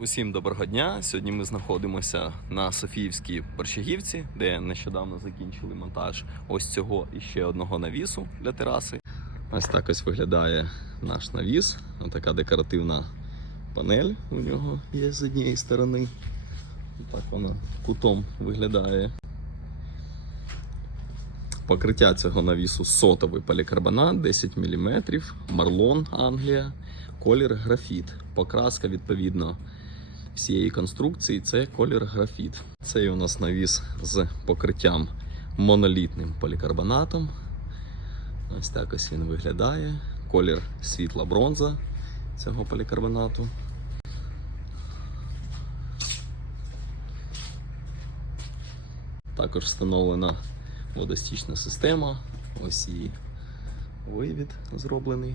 Усім доброго дня. Сьогодні ми знаходимося на Софіївській Борщагівці, де нещодавно закінчили монтаж ось цього і ще одного навісу для тераси. Ось так ось виглядає наш навіс. Ось така декоративна панель у нього є з однієї сторони. Так вона кутом виглядає. Покриття цього навісу сотовий полікарбонат 10 мм, марлон Англія, колір графіт. Покраска відповідно всієї конструкції це колір графіт. Цей у нас навіс з покриттям монолітним полікарбонатом. Ось так ось він виглядає. Колір світла бронза цього полікарбонату. Також встановлена водостічна система. Ось її вивід зроблений.